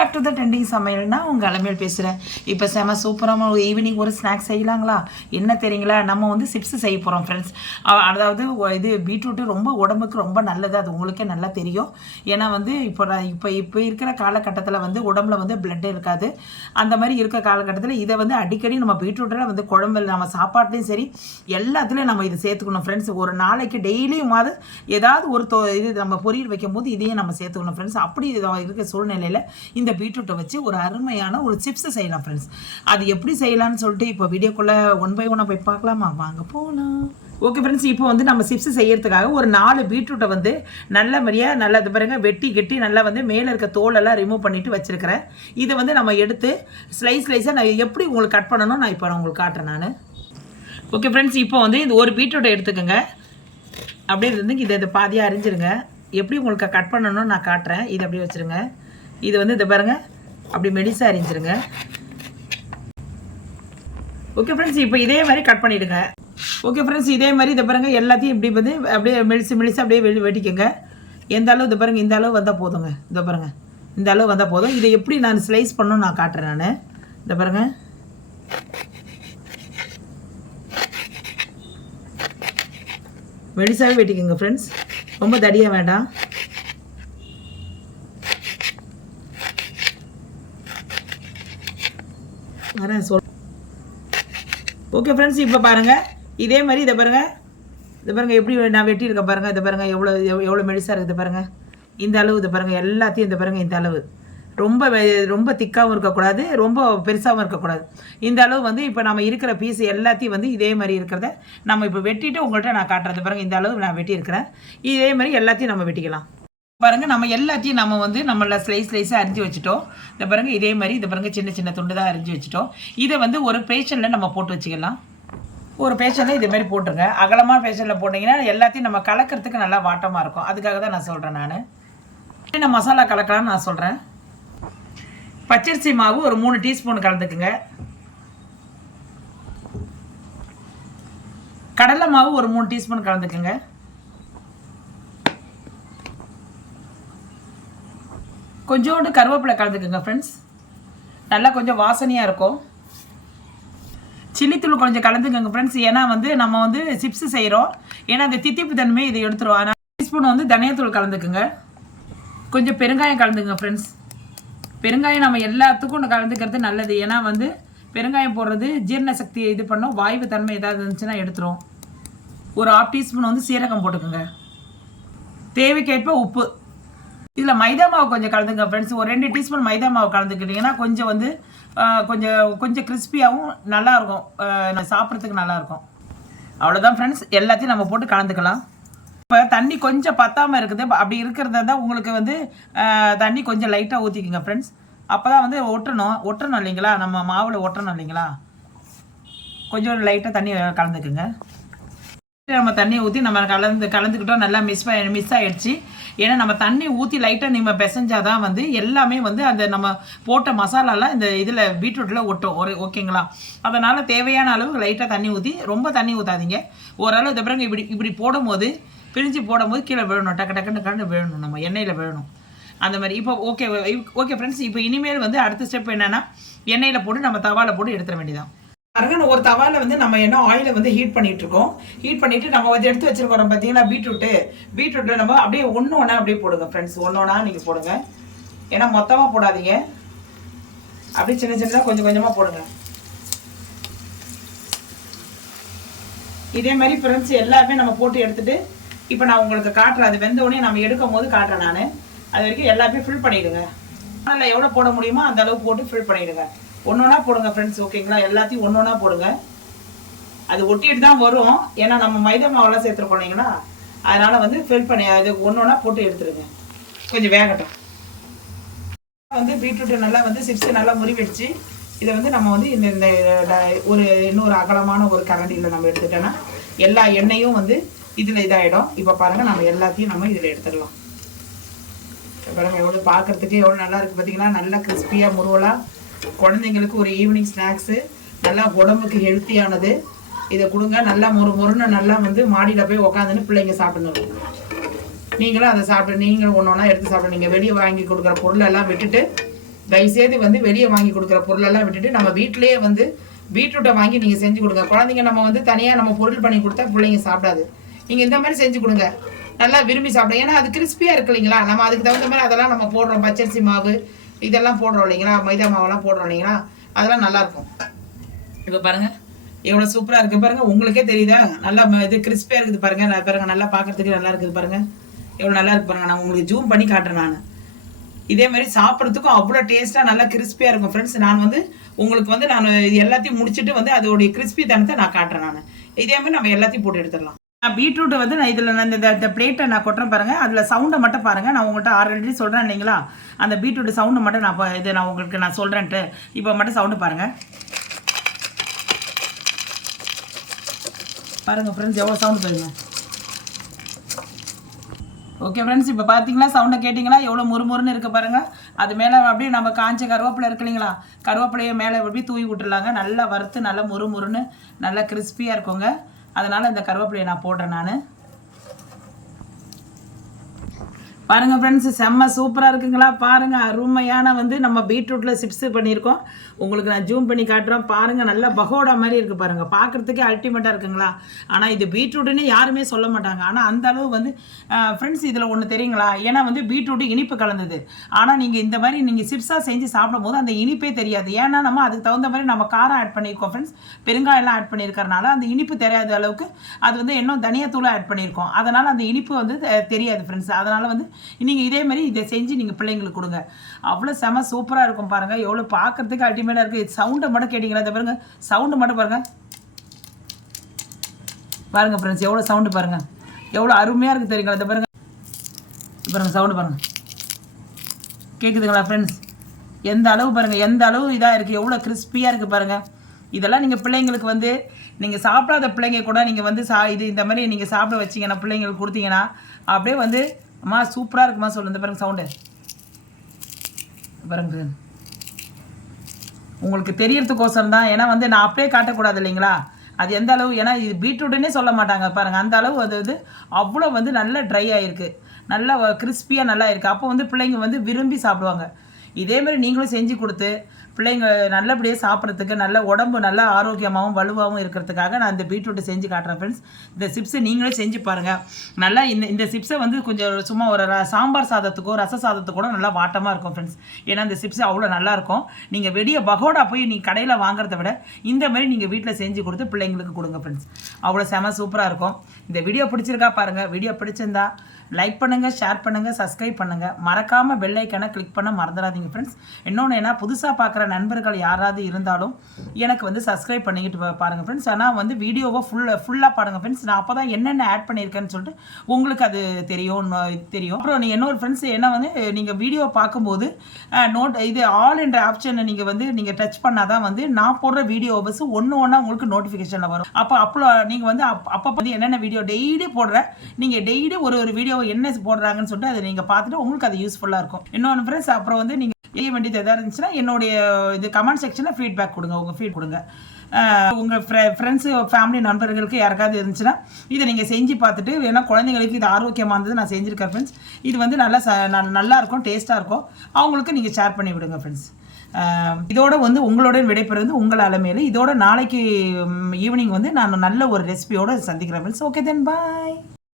Back to the trending சமையல்னா உங்கள் அலமையில் பேசுகிறேன் இப்போ செம சூப்பராக ஈவினிங் ஒரு ஸ்நாக்ஸ் செய்யலாங்களா? என்ன தெரியுங்களா? நம்ம வந்து சிப்ஸ் செய்ய போகிறோம் ஃப்ரெண்ட்ஸ் அதாவது இது பீட்ரூட்டு ரொம்ப உடம்புக்கு ரொம்ப நல்லது. அது உங்களுக்கே நல்லா தெரியும். ஏன்னா வந்து இப்போ நான் இப்போ இப்போ இருக்கிற காலகட்டத்தில் வந்து உடம்புல வந்து பிளட் இருக்காது. அந்த மாதிரி இருக்க காலகட்டத்தில் இதை வந்து அடிக்கடி நம்ம பீட்ரூட்டில் வந்து குழம்புல நம்ம சாப்பாட்லேயும் சரி எல்லாத்துலேயும் நம்ம இதை சேர்த்துக்கணும் ஃப்ரெண்ட்ஸ் ஒரு நாளைக்கு டெய்லியுமாவது ஏதாவது ஒரு தொ இது நம்ம பொரியல் வைக்கும் போது இதையும் நம்ம சேர்த்துக்கணும் ஃப்ரெண்ட்ஸ் அப்படி இருக்க சூழ்நிலையில் இந்த பீட்ரூட்டை வச்சு ஒரு அருமையான ஒரு சிப்ஸ் செய்யலாம் ஃப்ரெண்ட்ஸ் அது எப்படி செய்யலாம்னு சொல்லிட்டு இப்போ வீடியோக்குள்ளே ஒன் பை ஒன்னாக போய் பார்க்கலாமா? வாங்க போகலாம் ஓகே ஃப்ரெண்ட்ஸ் இப்போ வந்து நம்ம சிப்ஸ் செய்யறதுக்காக ஒரு நாலு பீட்ரூட்டை வந்து நல்ல மாதிரியாக நல்லா இது பாருங்க வெட்டி கெட்டி நல்லா வந்து மேலே இருக்க தோலெல்லாம் ரிமூவ் பண்ணிட்டு வச்சிருக்கிறேன். இதை வந்து நம்ம எடுத்து ஸ்லைஸ் ஸ்லைஸாக நான் எப்படி உங்களுக்கு கட் பண்ணணும் நான் இப்போ நான் உங்களுக்கு காட்டுறேன் நான். ஓகே ஃப்ரெண்ட்ஸ் இப்போ வந்து இந்த ஒரு பீட்ரூட்டை எடுத்துக்கோங்க. அப்படியே இருந்து இதை இதை பாதியாக அறிஞ்சிருங்க எப்படி உங்களுக்கு கட் பண்ணணும்னு நான் காட்டுறேன். இதை அப்படியே வச்சுருங்க. இது வந்து இதை பாருங்க. அப்படி மெடிசா அரிஞ்சிருங்க ஓகே ஃப்ரெண்ட்ஸ் இப்போ இதே மாதிரி கட் பண்ணிவிடுங்க ஓகே ஃப்ரெண்ட்ஸ் இதே மாதிரி இதை பாருங்கள் எல்லாத்தையும் இப்படி வந்து அப்படியே மெடிசு மெடிசு அப்படியே வெளி வெட்டிக்கோங்க. எந்த அளவு இதை பாருங்கள் இந்த அளவு வந்தால் போதுங்க. இதை பாருங்கள் இந்த அளவு வந்தால் போதும். இதை எப்படி நான் ஸ்லைஸ் பண்ணணும்னு நான் காட்டுறேன் நான். இதை பாருங்க. மெடிசாவே வெட்டிக்கோங்க ஃப்ரெண்ட்ஸ் ரொம்ப தடியாக வேண்டாம். வரேன் சொல். ஓகே ஃப்ரெண்ட்ஸ் இப்போ பாருங்கள் இதே மாதிரி இதை பாருங்கள் இதை பாருங்கள் எப்படி நான் வெட்டியிருக்கேன் பாருங்கள் இதை பாருங்கள் எவ்வளோ எவ்- எவ்வளோ மெடிசாக இருக்குது பாருங்கள் இந்த அளவு இதை பாருங்கள் எல்லாத்தையும் இந்த பாருங்கள் இந்த அளவு. ரொம்ப ரொம்ப திக்காகவும் இருக்கக்கூடாது ரொம்ப பெருசாகவும் இருக்கக்கூடாது. இந்த அளவு வந்து இப்போ நம்ம இருக்கிற பீஸ் எல்லாத்தையும் வந்து இதே மாதிரி இருக்கிறத நம்ம இப்போ வெட்டிட்டு உங்கள்கிட்ட நான் காட்டுறது பாருங்கள் இந்த அளவு நான் வெட்டியிருக்கிறேன். இதே மாதிரி எல்லாத்தையும் நம்ம வெட்டிக்கலாம். பாருங்க நம்ம எல்லாத்தையும் நம்ம வந்து நம்மள ஸ்லைஸ் ஸ்லைஸாக அரிஞ்சு வச்சுட்டோம். இந்த பாருங்க இதே மாதிரி இதை பாருங்க சின்ன சின்ன துண்டு தான் அரிஞ்சு வச்சுட்டோம். இதை வந்து ஒரு பேஷனில் நம்ம போட்டு வச்சுக்கலாம். ஒரு பேஷனில் இதே மாதிரி போட்டுருங்க. அகலமான பேஷனில் போட்டிங்கன்னா எல்லாத்தையும் நம்ம கலக்கிறதுக்கு நல்லா வாட்டமாக இருக்கும். அதுக்காக தான் நான் சொல்கிறேன் நான். என்ன மசாலா கலக்கலாம்னு நான் சொல்கிறேன் பச்சரிசி மாவு ஒரு மூணு டீஸ்பூன் கலந்துக்குங்க. கடலை மாவு ஒரு மூணு டீஸ்பூன் கலந்துக்குங்க. கொஞ்சோண்டு கருவேப்பிலை கலந்துக்குங்க ஃப்ரெண்ட்ஸ் நல்லா கொஞ்சம் வாசனையாக இருக்கும். சில்லித்தூள் கொஞ்சம் கலந்துக்கோங்க ஃப்ரெண்ட்ஸ் ஏன்னா வந்து நம்ம வந்து சிப்ஸ் செய்கிறோம் ஏன்னா அந்த தித்திப்பு தன்மை இதை எடுத்துரும். ஆனால் டீஸ்பூன் வந்து தனியாத்தூள் கலந்துக்குங்க. கொஞ்சம் பெருங்காயம் கலந்துங்க ஃப்ரெண்ட்ஸ் பெருங்காயம் நம்ம எல்லாத்துக்கும் ஒன்று கலந்துக்கிறது நல்லது. ஏன்னா வந்து பெருங்காயம் போடுறது ஜீரண சக்தியை இது பண்ணோம். வாய்வு தன்மை ஏதாவது இருந்துச்சுன்னா எடுத்துரும். ஒரு ஆஃப் டீஸ்பூன் வந்து சீரகம் போட்டுக்கோங்க. தேவைக்கேற்ப உப்பு. இதில் மைதா மாவு கொஞ்சம் கலந்துங்க ஃப்ரெண்ட்ஸ் ஒரு ரெண்டு டீஸ்பூன் மைதா மாவு கலந்துக்கிட்டிங்கன்னா கொஞ்சம் வந்து கொஞ்சம் கொஞ்சம் கிறிஸ்பியாகவும் நல்லாயிருக்கும். சாப்பிட்றதுக்கு நல்லாயிருக்கும். அவ்வளோதான் ஃப்ரெண்ட்ஸ் எல்லாத்தையும் நம்ம போட்டு கலந்துக்கலாம். இப்போ தண்ணி கொஞ்சம் பத்தாமல் இருக்குது. அப்படி இருக்கிறதா தான் உங்களுக்கு வந்து தண்ணி கொஞ்சம் லைட்டாக ஊற்றிக்குங்க ஃப்ரெண்ட்ஸ் அப்போ தான் வந்து ஒட்டணும். ஒட்டணும் இல்லைங்களா? நம்ம மாவில் ஒட்டணும் இல்லைங்களா? கொஞ்சம் லைட்டாக தண்ணி கலந்துக்குங்க. நம்ம தண்ணியை ஊற்றி நம்ம கலந்து கலந்துக்கிட்டோம். நல்லா மிஸ் மிஸ் ஆகிடுச்சு ஏன்னா நம்ம தண்ணி ஊற்றி லைட்டாக நம்ம பிசைஞ்சாதான் வந்து எல்லாமே வந்து அந்த நம்ம போட்ட மசாலாலாம் இந்த இதில் பீட்ரூட்டில் ஒட்டும். ஒரு ஓகேங்களா அதனால் தேவையான அளவு லைட்டாக தண்ணி ஊற்றி ரொம்ப தண்ணி ஊற்றாதீங்க ஓரளவு இந்த பிறகு இப்படி இப்படி போடும்போது பிரிஞ்சு போடும்போது கீழே விழணும். டக்கு டக்குன்னு டக்குன்னு விழணும் நம்ம எண்ணெயில் விழணும். அந்த மாதிரி. இப்போ ஓகே ஓகே ஃப்ரெண்ட்ஸ் இப்போ இனிமேல் வந்து அடுத்த ஸ்டெப் என்னென்னா எண்ணெயில் போட்டு நம்ம தவாவில் போட்டு எடுத்துட வேண்டியதான் பாருங்க ஒரு தவால வந்து நம்ம என்ன ஆயிலை வந்து ஹீட் பண்ணிட்டு இருக்கோம் ஹீட் பண்ணிட்டு நம்ம வந்து எடுத்து வச்சிருக்கோம் பார்த்தீங்கன்னா பீட்ரூட்டு. பீட்ரூட்டை நம்ம அப்படியே ஒன்று ஒன்றா அப்படியே போடுங்க ஃப்ரெண்ட்ஸ் ஒன்று ஒன்றா நீங்கள் போடுங்க. ஏன்னா மொத்தமாக போடாதீங்க. அப்படியே சின்ன சின்னதாக கொஞ்சம் கொஞ்சமாக போடுங்க. இதே மாதிரி ஃப்ரெண்ட்ஸ் எல்லாமே நம்ம போட்டு எடுத்துட்டு இப்போ நான் உங்களுக்கு காட்டுறேன். அது வெந்த உடனே நம்ம எடுக்கும் போது காட்டுறேன் நான். அது வரைக்கும் எல்லாமே ஃபில் பண்ணிவிடுங்க அதில் எவ்வளோ போட முடியுமோ அந்த அளவு போட்டு ஃபில் பண்ணிவிடுங்க ஒன்று ஒன்றா போடுங்க ஃப்ரெண்ட்ஸ் ஓகேங்களா எல்லாத்தையும் ஒன்று ஒன்றா போடுங்க. அது ஒட்டிட்டு தான் வரும். ஏன்னா நம்ம மைதா மாவெல்லாம் சேர்த்துருக்கோம் இல்லைங்களா? அதனால் வந்து ஃபில் பண்ணி அது ஒன்று ஒன்றா போட்டு எடுத்துருங்க. கொஞ்சம் வேகட்டும். வந்து பீட்ரூட் நல்லா வந்து சிப்ஸ் நல்லா முறிவெடிச்சு இதை வந்து நம்ம வந்து இந்த இந்த ட- ஒரு இன்னொரு அகலமான ஒரு கரண்டியில் நம்ம எடுத்துட்டோன்னா எல்லா எண்ணெயும் வந்து இதில் இதாகிடும் இப்போ பாருங்கள் நம்ம எல்லாத்தையும் நம்ம இதில் எடுத்துடலாம். எவ்வளோ பார்க்குறதுக்கு எவ்வளோ நல்லா இருக்குது பார்த்தீங்கன்னா நல்லா கிறிஸ்பியாக முருவலாக குழந்தைங்களுக்கு ஒரு ஈவினிங் ஸ்நாக்ஸு நல்லா உடம்புக்கு ஹெல்த்தியானது இதை கொடுங்க. நல்லா மொறு மொறுன்னு நல்லா வந்து மாடியில் போய் உக்காந்துன்னு பிள்ளைங்க சாப்பிடணும் நீங்களும் அதை சாப்பிட்டு நீங்களும் ஒன்று ஒன்றா எடுத்து சாப்பிட நீங்கள் வெளியே வாங்கி கொடுக்குற பொருளெல்லாம் விட்டுட்டு தயவுசெய்து வந்து வெளியே வாங்கி கொடுக்குற பொருளெல்லாம் விட்டுட்டு நம்ம வீட்டிலேயே வந்து பீட்ரூட்டை வாங்கி நீங்கள் செஞ்சு கொடுங்க. குழந்தைங்க நம்ம வந்து தனியாக நம்ம பொருள் பண்ணி கொடுத்தா பிள்ளைங்க சாப்பிடாது. நீங்கள் இந்த மாதிரி செஞ்சு கொடுங்க. நல்லா விரும்பி சாப்பிடுங்க. ஏன்னா அது கிறிஸ்பியாக இருக்கு இல்லைங்களா? நம்ம அதுக்கு தகுந்த மாதிரி அதெல்லாம் நம்ம போடுறோம். பச்சரிசி மாவு இதெல்லாம் போடுறோம் இல்லைங்களா? மைதா மாவெல்லாம் போடுறோம் இல்லைங்களா? அதெல்லாம் நல்லாயிருக்கும். இப்போ பாருங்கள் எவ்வளோ சூப்பராக இருக்குது பாருங்கள் உங்களுக்கே தெரியுதா? நல்லா ம- இது கிறிஸ்பியாக இருக்குது பாருங்கள் நான் பாருங்கள் நல்லா பார்க்குறதுக்கு நல்லா இருக்குது பாருங்கள் எவ்வளோ நல்லா இருக்கு பாருங்கள் நான் உங்களுக்கு ஜூம் பண்ணி காட்டுறேன் நான். இதே மாதிரி சாப்பிட்றதுக்கும் அவ்வளோ டேஸ்ட்டாக நல்லா கிறிஸ்பியாக இருக்கும். ஃப்ரெண்ட்ஸ் நான் வந்து உங்களுக்கு வந்து நான் இது எல்லாத்தையும் முடிச்சுட்டு வந்து அதோடைய கிறிஸ்பி தனத்தை நான் காட்டுறேன் நான். இதே மாதிரி நம்ம எல்லாத்தையும் போட்டு எடுத்துடலாம். பீட்ரூட் வந்து நான் இதில் நான் இந்த இந்த பிளேட்டை நான் கொட்டுறேன் பாருங்கள் அதில் சவுண்டை மட்டும் பாருங்கள் நான் உங்கள்கிட்ட ஆல்ரெடி சொல்கிறேன் இல்லைங்களா? அந்த பீட்ரூட் சவுண்டை மட்டும் நான் இப்போ இது நான் உங்களுக்கு நான் சொல்கிறேன்ட்டு இப்போ மட்டும் சவுண்டு பாருங்கள் பாருங்கள் ஃப்ரெண்ட்ஸ் எவ்வளோ சவுண்டு பாருங்க ஓகே ஃப்ரெண்ட்ஸ் இப்போ பார்த்தீங்களா சவுண்டை கேட்டிங்களா? எவ்வளோ முறுமுறுன்னு இருக்குது பாருங்கள் அது மேலே அப்படியே நம்ம காஞ்ச கருவேப்பிலை இருக்கு இல்லைங்களா? கருவேப்பிலையை மேலே அப்படியே தூவி விட்டுறலாங்க நல்லா வறுத்து நல்லா முறுமுறுன்னு நல்லா கிறிஸ்பியாக இருக்குங்க. அதனால் இந்த கருவேப்பிலையை நான் போடுறேன் நான். பாருங்க ஃப்ரெண்ட்ஸ் செம்ம சூப்பராக இருக்குங்களா? பாருங்க அருமையான வந்து நம்ம பீட்ரூட்டில் சிப்ஸ் பண்ணியிருக்கோம். உங்களுக்கு நான் ஜூம் பண்ணி காட்டுறோம் பாருங்க நல்லா பகோடா மாதிரி இருக்கு பாருங்க. பார்க்கறதுக்கே அல்டிமேட்டாக இருக்குங்களா? ஆனால் இது பீட்ரூட்டுன்னு யாருமே சொல்ல மாட்டாங்க. ஆனால் அந்த அளவு வந்து ஃப்ரெண்ட்ஸ் இதில் ஒன்று தெரியுங்களா? ஏன்னா வந்து பீட்ரூட்டு இனிப்பு கலந்தது. ஆனால் நீங்கள் இந்த மாதிரி நீங்கள் சிப்ஸாக செஞ்சு சாப்பிடும் போது அந்த இனிப்பே தெரியாது. ஏன்னா நம்ம அதுக்கு தகுந்த மாதிரி நம்ம காரம் ஆட் பண்ணியிருக்கோம் ஃப்ரெண்ட்ஸ் பெருங்காயெல்லாம் ஆட் பண்ணியிருக்கறனால அந்த இனிப்பு தெரியாத அளவுக்கு அது வந்து இன்னும் தனியாத்தூளை ஆட் பண்ணியிருக்கோம். அதனால் அந்த இனிப்பு வந்து தெரியாது ஃப்ரெண்ட்ஸ் அதனால் வந்து நீங்கள் இதே மாதிரி இதை செஞ்சு நீங்கள் பிள்ளைங்களுக்கு கொடுங்க. அவ்வளோ செம சூப்பராக இருக்கும் பாருங்கள் எவ்வளோ பார்க்குறதுக்கு அடிமையாக இருக்குது சவுண்டை மட்டும் கேட்டிங்களா அதை பாருங்கள் சவுண்டு மட்டும் பாருங்கள் பாருங்க ஃப்ரெண்ட்ஸ் எவ்வளோ சவுண்டு பாருங்கள் எவ்வளோ அருமையாக இருக்குது தெரியுங்களா? அதை பாருங்கள் பாருங்கள் சவுண்டு பாருங்கள் கேட்குதுங்களா ஃப்ரெண்ட்ஸ் எந்த அளவு பாருங்கள் எந்த அளவு இதாக இருக்குது எவ்வளோ கிறிஸ்பியாக இருக்குது பாருங்கள் இதெல்லாம் நீங்கள் பிள்ளைங்களுக்கு வந்து நீங்கள் சாப்பிடாத பிள்ளைங்க கூட நீங்கள் வந்து சா இது இந்த மாதிரி நீங்கள் சாப்பிட வச்சீங்கன்னா பிள்ளைங்களுக்கு கொடுத்தீங்கன்னா அப்படியே வந்து அம்மா சூப்பராக இருக்குமா சொல்லு. இந்த பாருங்க சவுண்டு பாருங்க. உங்களுக்கு தெரியறதுக்கோசரம் தான். ஏன்னா வந்து நான் அப்படியே காட்டக்கூடாது இல்லைங்களா? அது எந்த அளவு ஏன்னா இது பீட்ரூட்டுன்னே சொல்ல மாட்டாங்க. பாருங்கள் அந்த அளவு அது வந்து அவ்வளோ வந்து நல்லா ட்ரை ஆகிருக்கு நல்லா கிறிஸ்பியாக நல்லா இருக்குது அப்போ வந்து பிள்ளைங்க வந்து விரும்பி சாப்பிடுவாங்க. இதே மாதிரி நீங்களும் செஞ்சு கொடுத்து பிள்ளைங்க நல்லபடியாக சாப்பிட்றதுக்கு நல்ல உடம்பு நல்லா ஆரோக்கியமாகவும் வலுவாகவும் இருக்கிறதுக்காக நான் இந்த பீட்ரூட்டை செஞ்சு காட்டுறேன் ஃப்ரெண்ட்ஸ் இந்த சிப்ஸை நீங்களே செஞ்சு பாருங்கள் நல்லா இந்த இந்த சிப்ஸை வந்து கொஞ்சம் சும்மா ஒரு ர- சாம்பார் சாதத்துக்கோ ரச சாதத்துக்கோ நல்லா வாட்டமாக இருக்கும் ஃப்ரெண்ட்ஸ் ஏன்னா இந்த சிப்ஸ் அவ்வளோ நல்லாயிருக்கும் நீங்கள் வெளியே பகோடா போய் நீங்கள் கடையில் வாங்குறத விட இந்த மாதிரி நீங்கள் வீட்டில் செஞ்சு கொடுத்து பிள்ளைங்களுக்கு கொடுங்க ஃப்ரெண்ட்ஸ் அவ்வளோ செம சூப்பராக இருக்கும். இந்த வீடியோ பிடிச்சிருக்கா பாருங்கள் வீடியோ பிடிச்சிருந்தா லைக் பண்ணுங்கள் ஷேர் பண்ணுங்கள் சப்ஸ்கிரைப் பண்ணுங்கள் மறக்காமல் பெல் ஐக்கனை கிளிக் பண்ண மறந்துடாதீங்க ஃப்ரெண்ட்ஸ் இன்னொன்று ஏன்னா புதுசாக பார்க்குற நண்பர்கள் யாராவது இருந்தாலும் எனக்கு வந்து சப்ஸ்கிரைப் பண்ணிக்கிட்டு பாருங்கள் ஃப்ரெண்ட்ஸ் ஆனால் வந்து வீடியோவை ஃபுல்லாக ஃபுல்லாக பாருங்கள் ஃப்ரெண்ட்ஸ் நான் அப்போ தான் என்னென்ன ஆட் பண்ணியிருக்கேன்னு சொல்லிட்டு உங்களுக்கு அது தெரியும் தெரியும். அப்புறம் நீ இன்னொரு ஃப்ரெண்ட்ஸ் என்ன வந்து நீங்கள் வீடியோ பார்க்கும்போது நோட் இது ஆல் என்ற ஆப்ஷனை நீங்கள் வந்து நீங்கள் டச் பண்ணால் தான் வந்து நான் போடுற வீடியோஸ் ஒன்று ஒன்றா உங்களுக்கு நோட்டிஃபிகேஷனில் வரும். அப்போ அப்போ நீங்கள் வந்து அப் அப்போ வந்து என்னென்ன வீடியோ டெய்லி போடுறேன் நீங்கள் டெய்லி ஒரு ஒரு வீடியோ என்ன போடுறாங்கன்னு சொல்லிட்டு அதை நீங்கள் பார்த்துட்டு உங்களுக்கு அது யூஸ்ஃபுல்லாக இருக்கும். இன்னொன்று ஃப்ரெண்ட்ஸ் அப்புறம் வந்து நீங்கள் செய்ய வேண்டியது எதாவது இருந்துச்சுன்னா என்னுடைய இது கமெண்ட் செக்ஷனில் ஃபீட்பேக் கொடுங்க உங்கள் ஃபீட் கொடுங்க. உங்கள் ஃப்ரெ ஃப்ரெண்ட்ஸு ஃபேமிலி நண்பர்களுக்கு யாருக்காவது இருந்துச்சுன்னா இதை நீங்கள் செஞ்சு பார்த்துட்டு ஏன்னா குழந்தைங்களுக்கு இது ஆரோக்கியமாக இருந்தது நான் செஞ்சுருக்கேன் ஃப்ரெண்ட்ஸ் இது வந்து நல்லா ச ந- நல்லா இருக்கும் டேஸ்ட்டாக இருக்கும். அவங்களுக்கு நீங்கள் ஷேர் பண்ணி விடுங்க ஃப்ரெண்ட்ஸ் இதோட வந்து உங்களோட விடைபெறுவது உங்கள் அலமையில் இதோட நாளைக்கு ஈவினிங் வந்து நான் நல்ல ஒரு ரெசிபியோடு சந்திக்கிறேன் ஃப்ரெண்ட்ஸ் ஓகே தென் பாய்